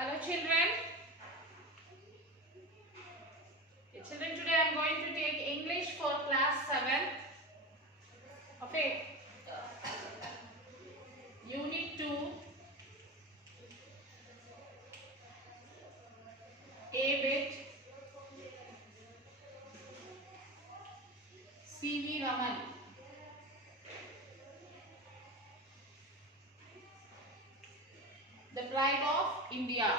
Hello children. Children, today I am going to take English for class 7. Okay. Unit 2. A bit. C.V. Raman. The Pride of India.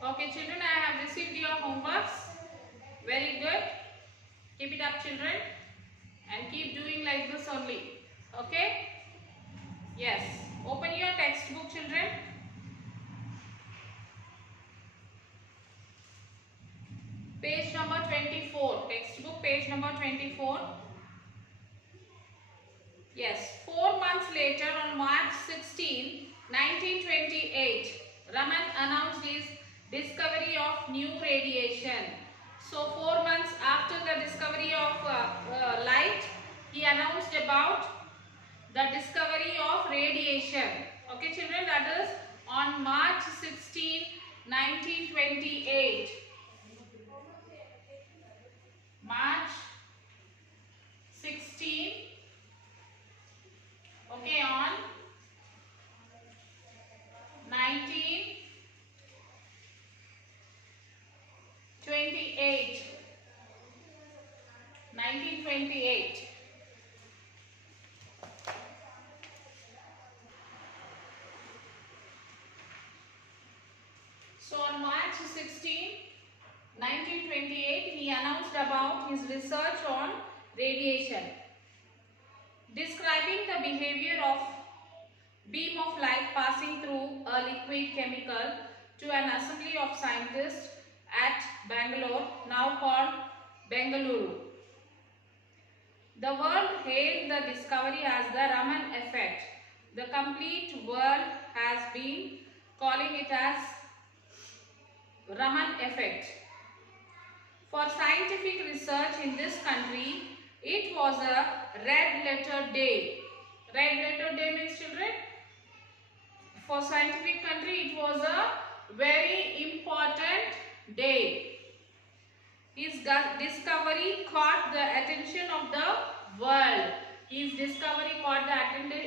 Okay children, I have received your homeworks. Very good. Keep it up children. And keep doing like this only. Okay? Yes. Open your textbook children. Page number 24. Textbook page number 24. Yes. 4 months later on March 16, 1928, Raman announced his discovery of new radiation. So 4 months after the discovery of light, he announced about the discovery of radiation. Okay children, that is on March 16, 1928. March 16, okay, on 1928. 1928. So on March 16, 1928, he announced about his research on radiation, describing the behavior of beam of light passing through a liquid chemical to an assembly of scientists at Bangalore, now called Bengaluru. The world hailed the discovery as the Raman effect. The complete world has been calling it as Raman effect. For scientific research in this country, it was a red letter day. Red letter day means children, for scientific country it was a very important day. His discovery caught the attention of the world. His discovery caught the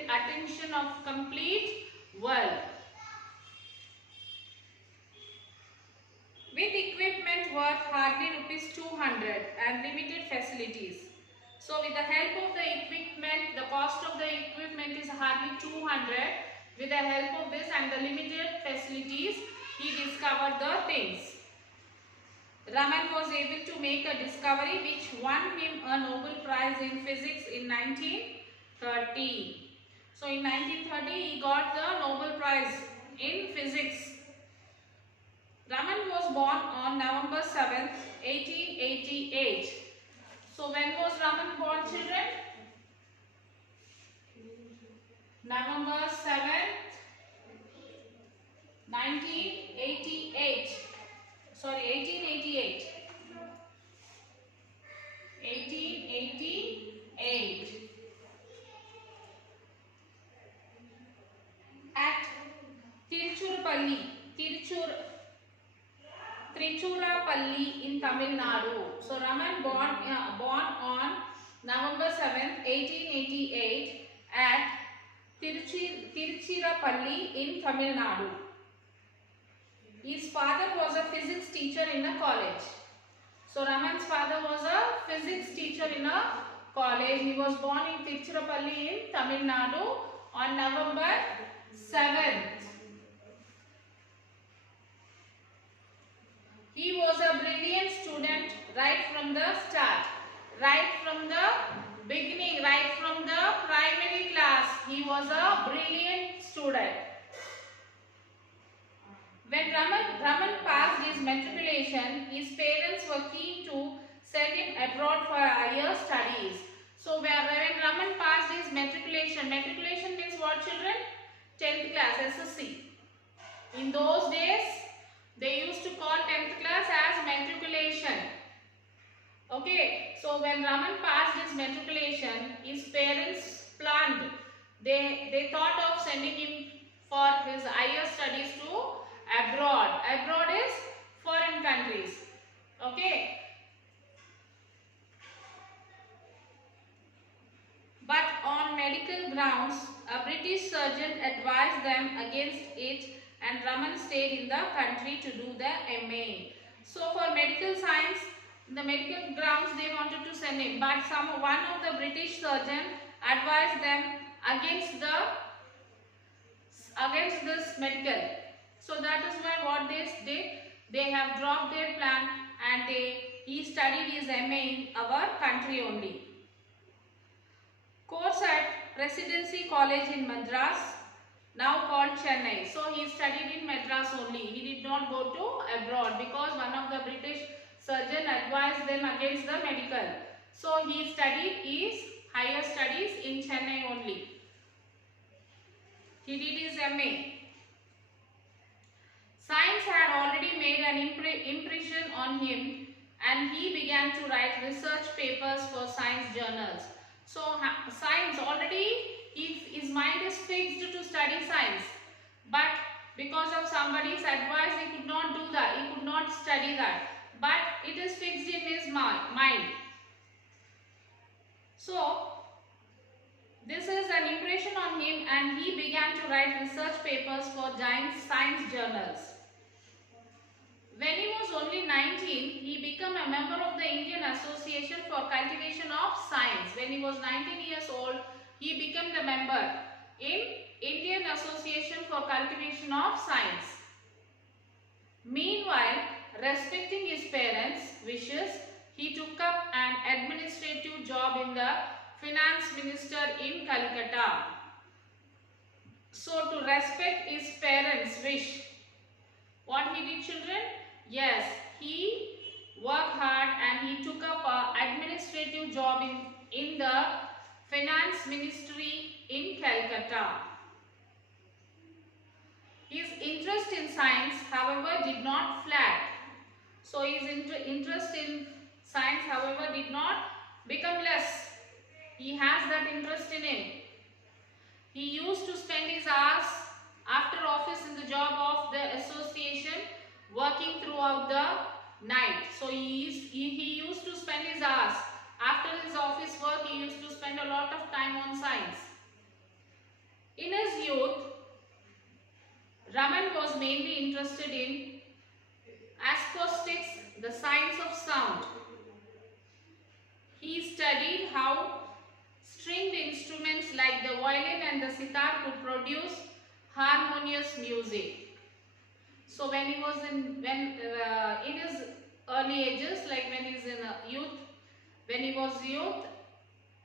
attention of complete world. With equipment worth hardly ₹200 and limited facilities. So with the help of the equipment, the cost of the equipment is hardly 200. With the help of this and the limited facilities, he discovered the things. Raman was able to make a discovery which won him a Nobel Prize in Physics in 1930. So in 1930 he got the Nobel Prize in Physics. Raman was born on November 7th, 1888. So when was Raman born children? November 7th, 1988. Sorry, 1888. 1888. At Tiruchirappalli, Tiruchirappalli in Tamil Nadu. So Raman born on November 7th, 1888 at Tiruchirappalli in Tamil Nadu. His father was a physics teacher in a college. So Raman's father was a physics teacher in a college. He was born in Tiruchirappalli in Tamil Nadu on November 7th. He was a brilliant student right from the start. Right from the beginning, right from the primary class, he was a brilliant student. When Raman passed his matriculation, his parents were keen to send him abroad for higher studies. So when Raman passed his matriculation, matriculation means what, children? 10th class, SSC. In those days, they used to call 10th class as matriculation. Okay, so when Raman passed his matriculation, his parents planned. They thought of sending him for his higher studies to abroad. Abroad is foreign countries. Okay. But on medical grounds, a British surgeon advised them against it, and Raman stayed in the country to do the MA. So for medical science, the medical grounds they wanted to send him, but one of the British surgeon advised them against this medical. So that is why what they did, they have dropped their plan and he studied his MA in our country only. Course at Presidency College in Madras, now called Chennai. So he studied in Madras only. He did not go to abroad because one of the British surgeon advised them against the medical. So he studied his higher studies in Chennai only. He did his MA. Science had already made an impression on him, and he began to write research papers for science journals. So science already, his mind is fixed to study science, but because of somebody's advice he could not do that, he could not study that, but it is fixed in his mind. So this is an impression on him, and he began to write research papers for science journals. When he was only 19, he became a member of the Indian Association for Cultivation of Science. When he was 19 years old, he became the member in Indian Association for Cultivation of Science. Meanwhile, respecting his parents' wishes, he took up an administrative job in the finance minister in Calcutta. So to respect his parents' wish, what he did, children? Yes, he worked hard and he took up an administrative job in the finance ministry in Calcutta. His interest in science, however, did not flag. So his interest in science, however, did not become less. He has that interest in him. He used to spend his hours after office in the job of the association, working throughout the night. So he used to spend his hours after his office work. He used to spend a lot of time on science. In his youth, Raman was mainly interested in acoustics, the science of sound. He studied how stringed instruments like the violin and the sitar could produce harmonious music. So when he was in his early ages, like when he is in youth, when he was youth,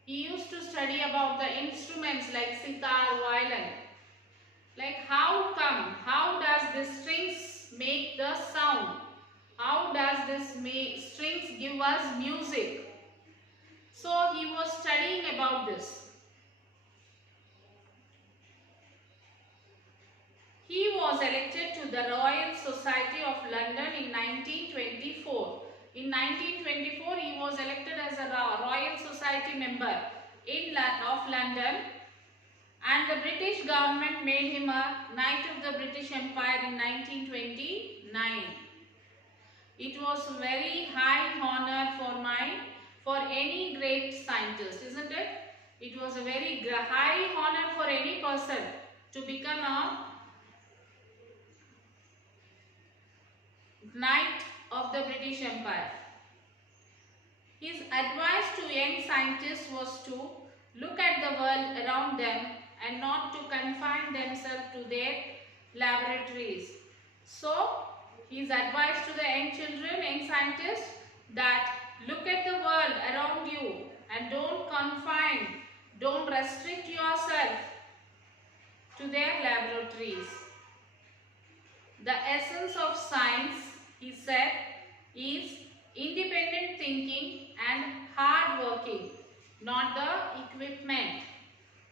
he used to study about the instruments like sitar, violin. Like how does the strings make the sound? How does this strings give us music? So he was studying about this. He was elected to the Royal Society of London in 1924. In 1924, he was elected as a Royal Society member of London, and the British government made him a Knight of the British Empire in 1929. It was a very high honor for any great scientist, isn't it? It was a very high honor for any person to become a Knight of the British Empire. His advice to young scientists was to look at the world around them and not to confine themselves to their laboratories. So, his advice to the young children, young scientists, that look at the world around you and don't restrict yourself to their laboratories. the essence of science, he said, is independent thinking and hard working, not the equipment.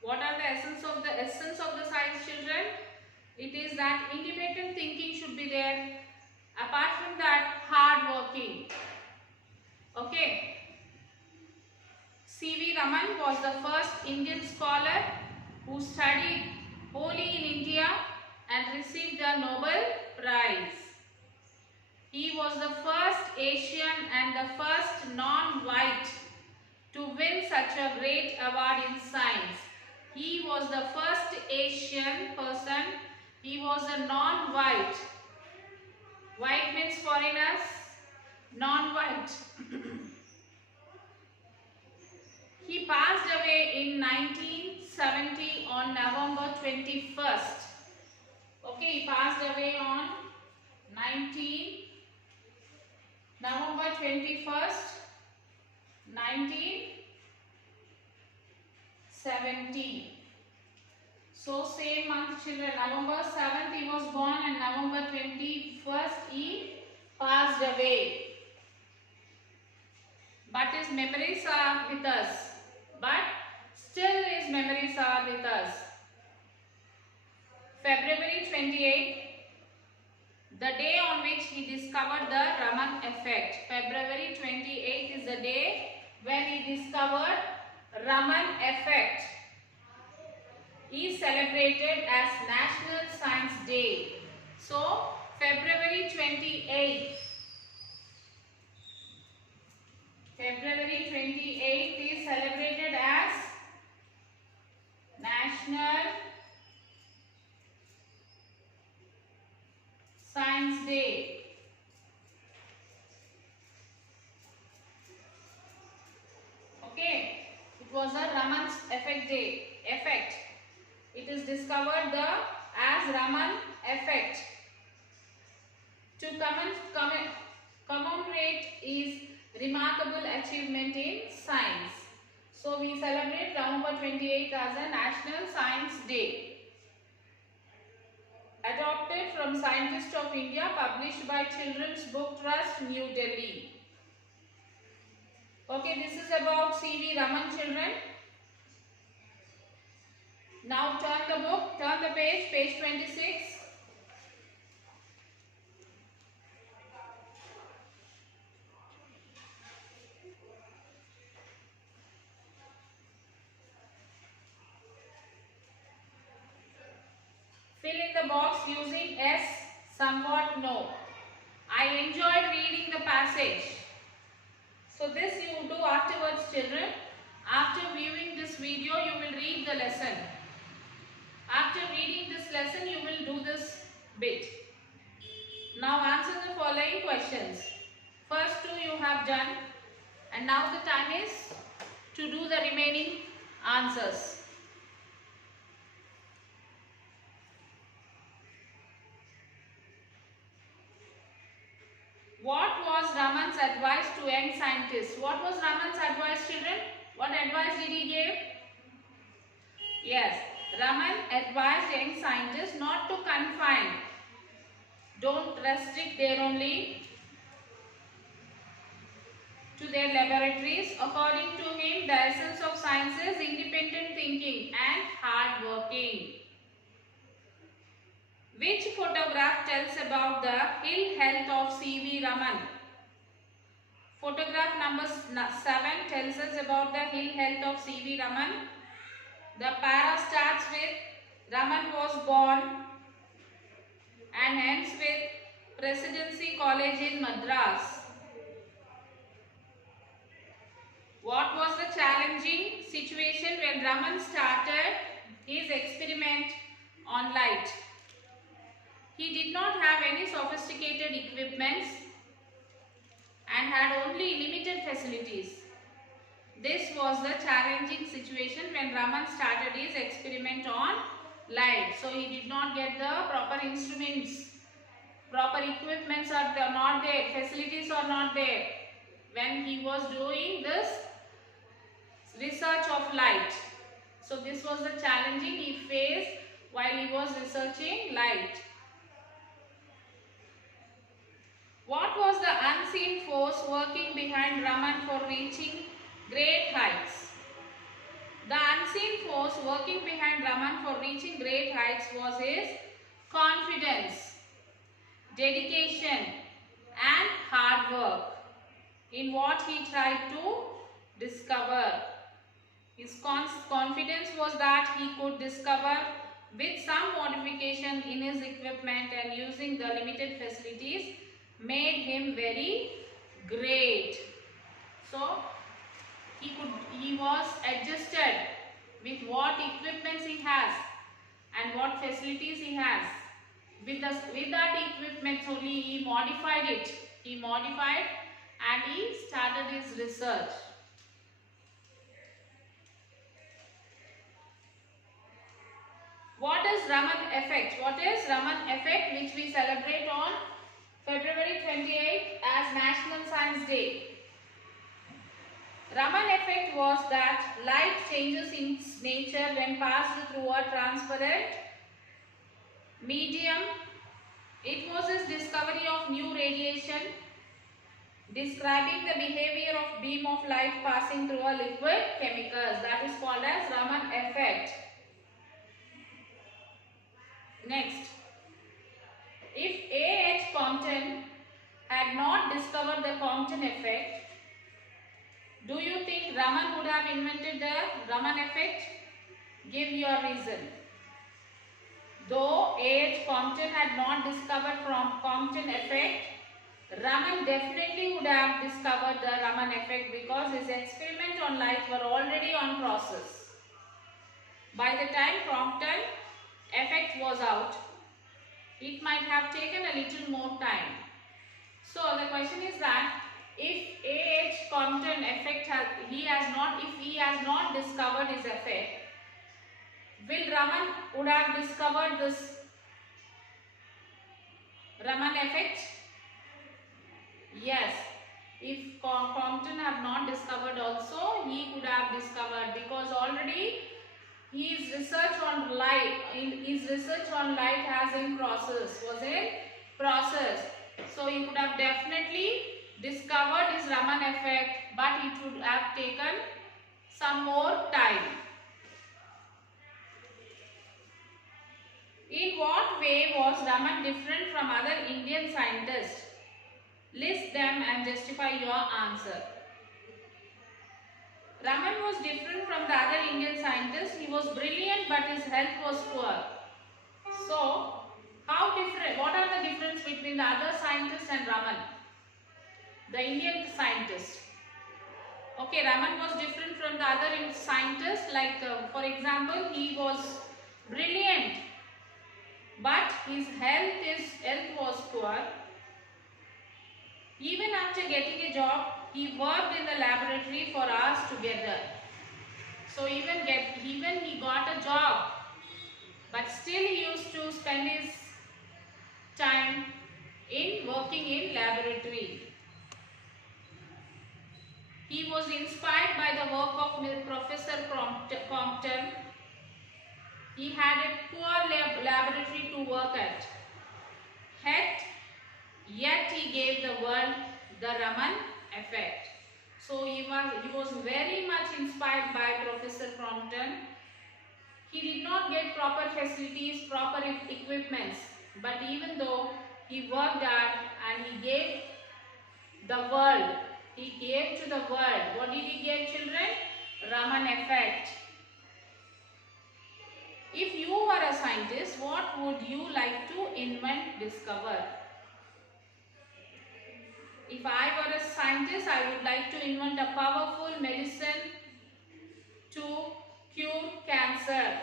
What are the essence of the science, children? It is that independent thinking should be there. Apart from that, hard working. Okay. C.V. Raman was the first Indian scholar who studied wholly in India and received the Nobel Prize. He was the first Asian and the first non-white to win such a great award in science. He was the first Asian person. He was a non-white. White means foreigners. Non-white. He passed away in 1970 on November 21st. Okay, he passed away on November 21st, 1970. So same month, children. November 7th he was born and November 21st he passed away. But his memories are with us. But still his memories are with us. February 28th, the day on which he discovered the Raman effect. February 28th is the day when he discovered Raman effect. He is celebrated as National Science Day. So, February 28th. February 28th is celebrated as National Science Day. Okay, it was a Raman effect day. It is discovered as Raman effect. To commemorate is remarkable achievement in science. So we celebrate November 28th as a National Science Day. Adopted from Scientists of India, published by Children's Book Trust, New Delhi. Okay, this is about C.V. Raman, children. Now turn the book, turn the page, page 26. Fill in the box using yes, somewhat, no. I enjoyed reading the passage. So this you do afterwards, children. After viewing this video, you will read the lesson. After reading this lesson, you will do this bit. Now answer the following questions. First two you have done, and now the time is to do the remaining answers. What was Raman's advice to young scientists? What was Raman's advice, children? What advice did he give? Yes, Raman advised young scientists not to confine. Don't restrict their only to their laboratories. According to him, the essence of science is independent thinking and hard working. Which photograph tells about the ill health of C.V. Raman? Photograph number 7 tells us about the ill health of C.V. Raman. The para starts with Raman was born and ends with Presidency College in Madras. What was the challenging situation when Raman started his experiment on light? He did not have any sophisticated equipments and had only limited facilities. This was the challenging situation when Raman started his experiment on light. So he did not get the proper instruments, proper equipments are not there, facilities are not there when he was doing this research of light. So this was the challenging he faced while he was researching light. What was the unseen force working behind Raman for reaching great heights? The unseen force working behind Raman for reaching great heights was his confidence, dedication and hard work in what he tried to discover. His confidence was that he could discover with some modification in his equipment and using the limited facilities made him very great. So he was adjusted with what equipments he has and what facilities he has. With that equipment only he modified it. He modified and he started his research. What is Raman effect? What is Raman effect, which we celebrate on February 28th as National Science Day? Raman effect was that light changes in its nature when passed through a transparent medium. It was his discovery of new radiation describing the behavior of beam of light passing through a liquid chemicals. That is called as Raman effect. Next, if A. H. Compton had not discovered the Compton effect, do you think Raman would have invented the Raman effect? Give your reason. Though A. H. Compton had not discovered Compton effect, Raman definitely would have discovered the Raman effect because his experiments on light were already on process. By the time Compton effect was out, it might have taken a little more time. So the question is that if A. H. Compton effect if he has not discovered his effect, will Raman would have discovered this Raman effect? Yes. If Compton have not discovered also, he could have discovered because already his research on light was in process. So he could have definitely discovered his Raman effect, but it would have taken some more time. In what way was Raman different from other Indian scientists? List them and justify your answer. Raman was different from the other Indian scientists. He was brilliant, but his health was poor. So, how different? What are the difference between the other scientists and Raman? The Indian scientist. Okay, Raman was different from the other scientists. Like, for example, he was brilliant, but his health was poor. Even after getting a job, he worked in the laboratory for hours together. So even he got a job, but still he used to spend his time in working in laboratory. He was inspired by the work of Professor Compton. He had a poor laboratory to work at. Yet he gave the world the Raman effect. So he was very much inspired by Professor Compton. He did not get proper facilities, proper equipments, but even though he worked hard and he gave the world, he gave to the world. What did he give, children? Raman effect. If you were a scientist, what would you like to invent, discover? If I were a scientist, I would like to invent a powerful medicine to cure cancer.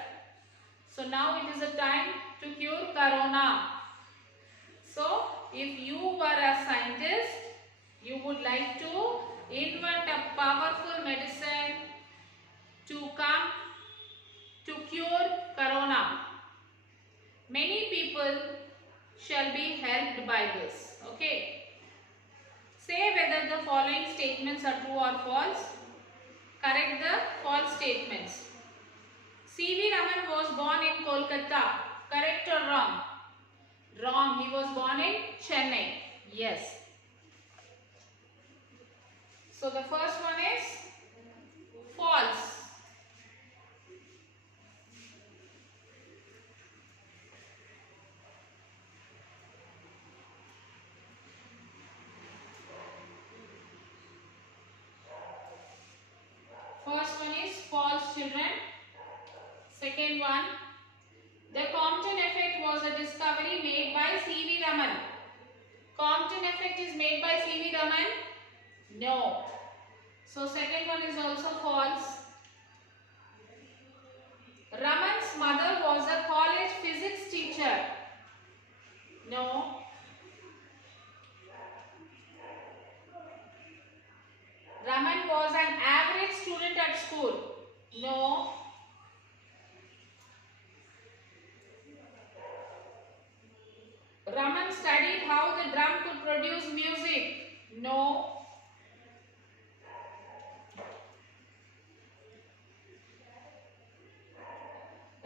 So now it is a time to cure corona. So if you were a scientist, you would like to invent a powerful medicine to cure corona. Many people shall be helped by this. Okay. Say whether the following statements are true or false. Correct the false statements. C.V. Raman was born in Kolkata. Correct or wrong? Wrong. He was born in Chennai. Yes. So the first one is false. First one is false, children. Second one, the Compton effect was a discovery made by C.V. Raman. Compton effect is made by C.V. Raman? No. So second one is also false. Raman's mother was a college physics teacher. No. Raman was an average student at school. No. Raman studied how the drum could produce music. No.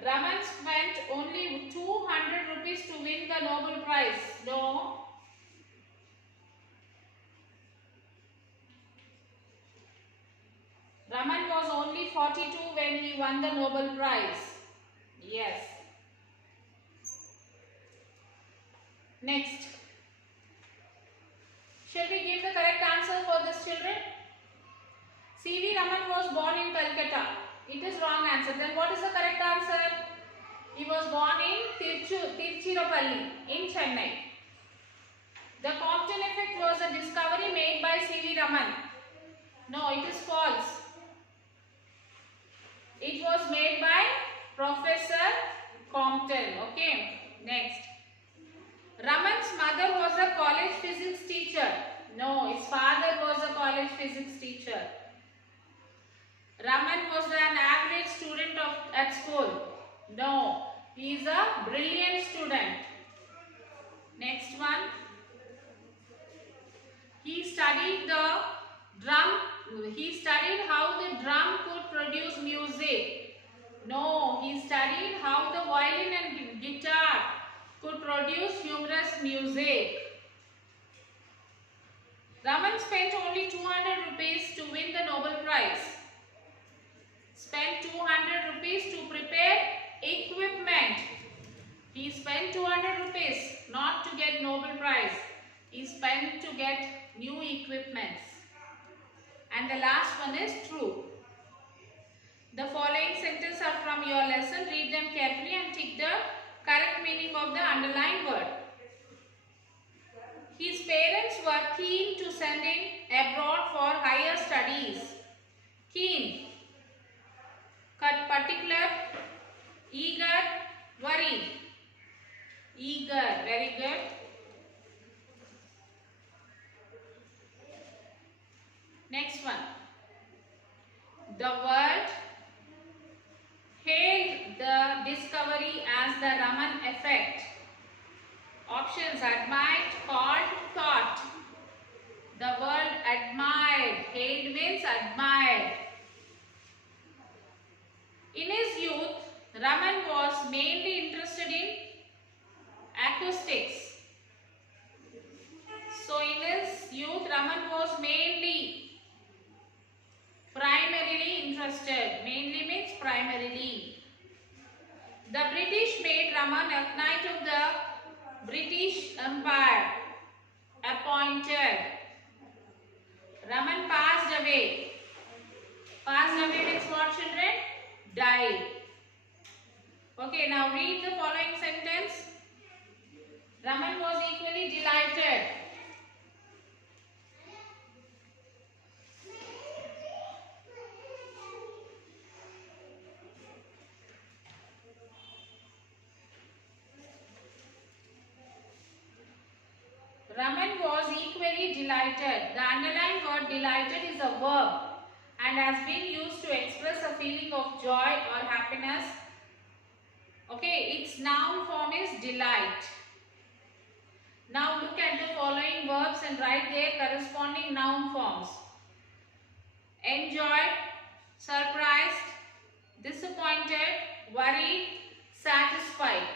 Raman spent only 200 rupees to win the Nobel Prize. No. Raman was only 42 when he won the Nobel Prize. Yes. Next. Shall we give the correct answer for this, children? C.V. Raman was born in Calcutta. It is wrong answer. Then what is the correct answer? He was born in Tiruchirappalli in Chennai. The Compton effect was a discovery made by C.V. Raman. No, it is false. It was made by Professor Compton. Okay. Next. Raman's mother was a college physics teacher. No, his father was a college physics teacher. Raman was an average student at school. No, he is a brilliant student. Next one. He studied how the drum could produce music. No, he studied how the violin and guitar could produce humorous music. Raman spent only 200 rupees to win the Nobel Prize. Spent 200 rupees to prepare equipment. He spent 200 rupees not to get Nobel Prize. He spent to get new equipments. And the last one is true. The following sentences are from your lesson. Read them carefully and tick the correct meaning of the underlined word. His parents were keen to send him abroad for higher studies. Keen. Particular. Eager. Worried. Eager. Very good. Next one. The world hailed the discovery as the Raman effect. Options: admired, called, thought. The word admired. Hailed means admired. In his youth, Raman was mainly interested in acoustics. So in his youth, Raman was primarily interested. Mainly means primarily. The British made Raman a knight of the British Empire. Appointed. Raman passed away. Passed away means what, children? Died. Okay, now read the following sentence. Raman was equally delighted. Raman was equally delighted. The underlined word delighted is a verb and has been used to express a feeling of joy or happiness. Okay, its noun form is delight. Now look at the following verbs and write their corresponding noun forms. Enjoyed, surprised, disappointed, worried, satisfied.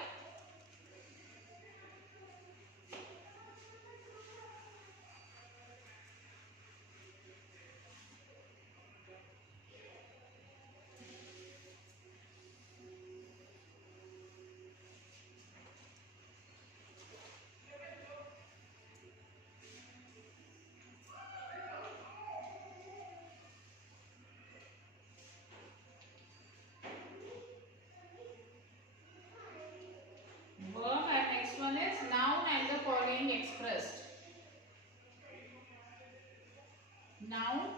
Noun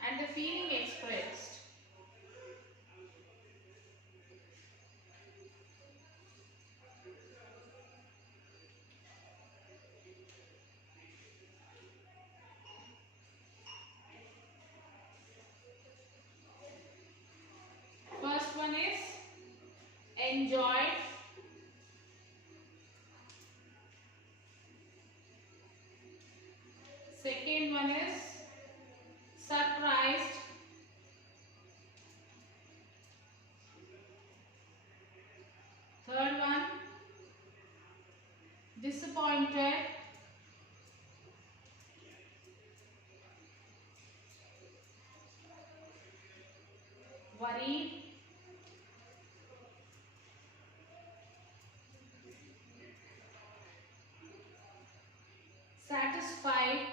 and the feeling expressed. First one is enjoyed. Second one is surprised. Third one, disappointed. Worried. Satisfied.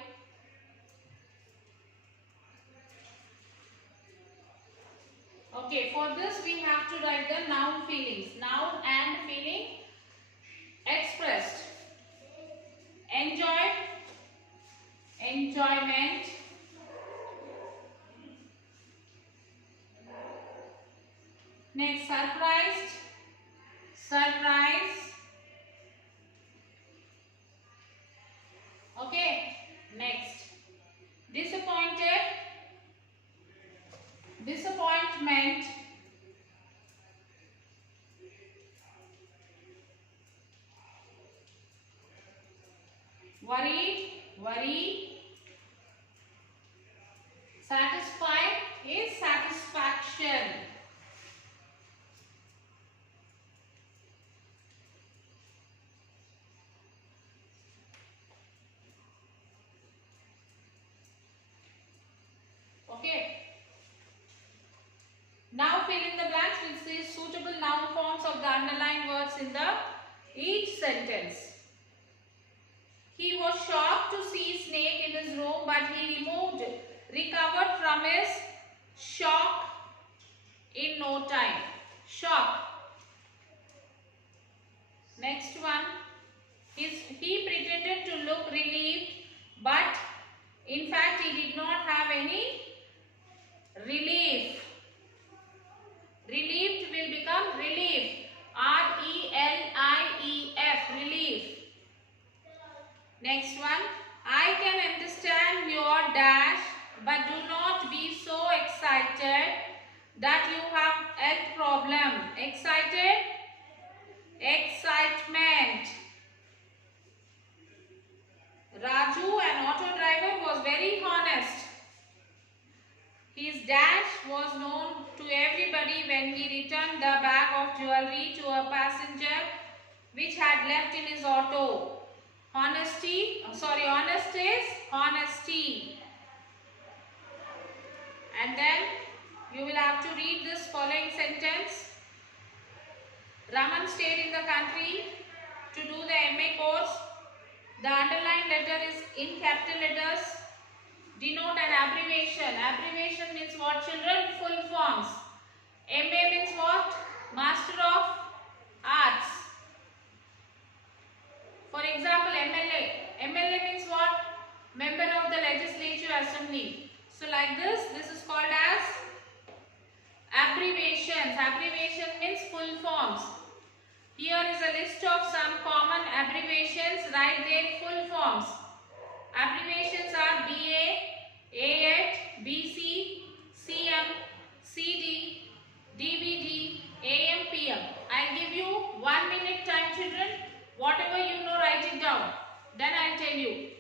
Okay, for this we have to write the noun feelings. Noun and feeling expressed. Enjoyed, enjoyment. Next, surprised, surprise. Okay, next, disappointed, disappointment. Worried, worry. Satisfied is satisfaction. Okay. Now fill in the blanks with the suitable noun forms of the underlined words in the each sentence. He was shocked to see snake in his room, but he recovered from his shock in no time. Shock. Next one. He pretended to look relieved, but in fact he did not have any relief. Relieved will become relief. R-E-L-I-E-F. Relief. Next one. I can understand your dash, but do not be so excited that you have health problem. Excited? Excitement. Raju, an auto driver, was very honest. His dash was known to everybody when he returned the bag of jewelry to a passenger which had left in his auto. Honest is honesty. And then you will have to read this following sentence. Raman stayed in the country to do the MA course. The underlined letter is in capital letters. Denote an abbreviation. Abbreviation means what, children? Full forms. MA means what? Master of Arts. For example, MLA. MLA means what? Member of the Legislative Assembly. So like this is called as abbreviations. Abbreviation means full forms. Here is a list of some common abbreviations. Write their full forms. Abbreviations are BA, A8, BC, CM, CD, DVD, AM, PM. I'll give you 1 minute time, children. Whatever you know, write it down. Then I'll tell you.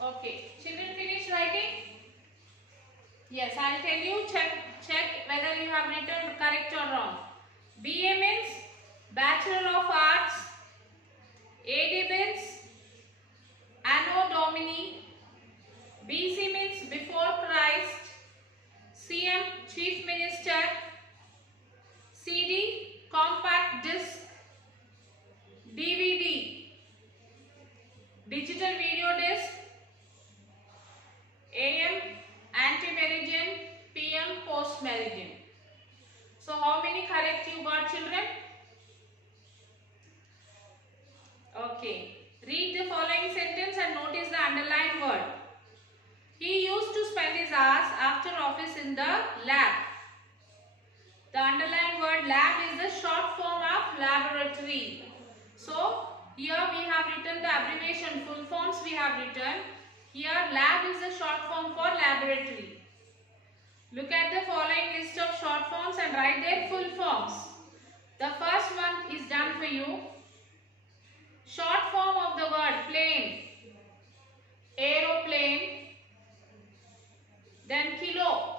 Okay. Children finish writing? Yes, I'll tell you, check whether you have written correct or wrong. BA means Bachelor of Arts, AD means Anno Domini, BC means Before Christ, CM Chief Minister, CD Compact Disc, DVD Digital Video Disc, AM Ante-Meridian, PM Post-Meridian. So how many correct you got, children? Okay. Read the following sentence and notice the underlined word. He used to spend his hours after office in the lab. The underlined word lab is the short form of laboratory. So here we have written the abbreviation, full forms we have written. Here lab is the short form for laboratory. Look at the following list of short forms and write their full forms. The first one is done for you. Short form of the word plane, aeroplane, then kilo,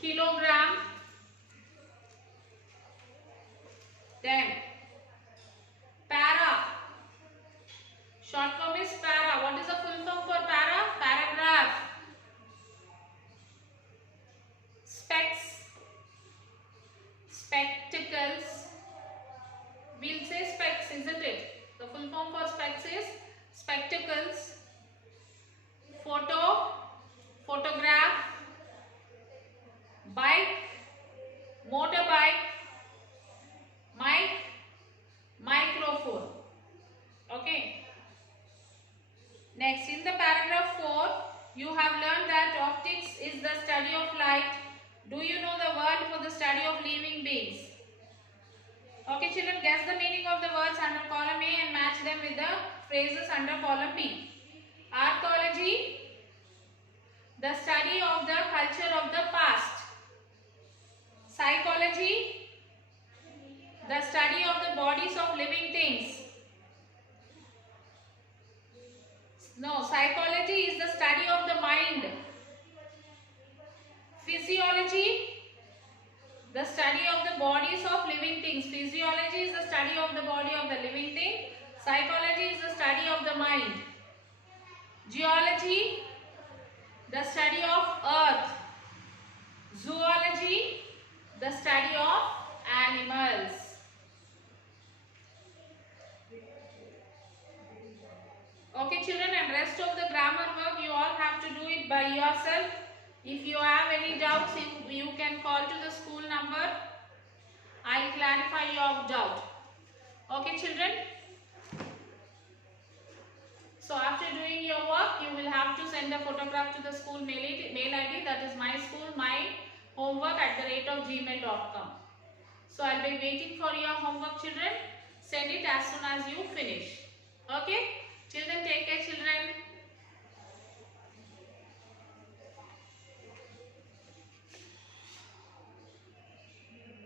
kilogram, then para. Short form is para. What is the full form for para? Paragraph. Specs, spectacles. We'll say specs, isn't it? The full form for specs is spectacles. Photo, photograph. Bike, motorbike. Mic, microphone. Okay. Next, in the paragraph 4, you have learned that optics is the study of light. Do you know the word for the study of living beings? Okay, children, guess the meaning of the words under column A and match them with the phrases under column B. Archaeology, the study of the culture of the past. Psychology, the study of the bodies of living things. No, psychology is the study of the mind. Physiology, the study of the bodies of living things. Physiology is the study of the body of the living thing. Psychology is the study of the mind. Geology, the study of earth. Zoology, the study of animals. Okay, children, and rest of the grammar work you all have to do it by yourself. If you have any doubts, you can call to the school number. I will clarify your doubt. Okay, children. So after doing your work, you will have to send a photograph to the school mail ID, that is my school, my homework @gmail.com. So I'll be waiting for your homework, children. Send it as soon as you finish. Okay? Children, take care, children.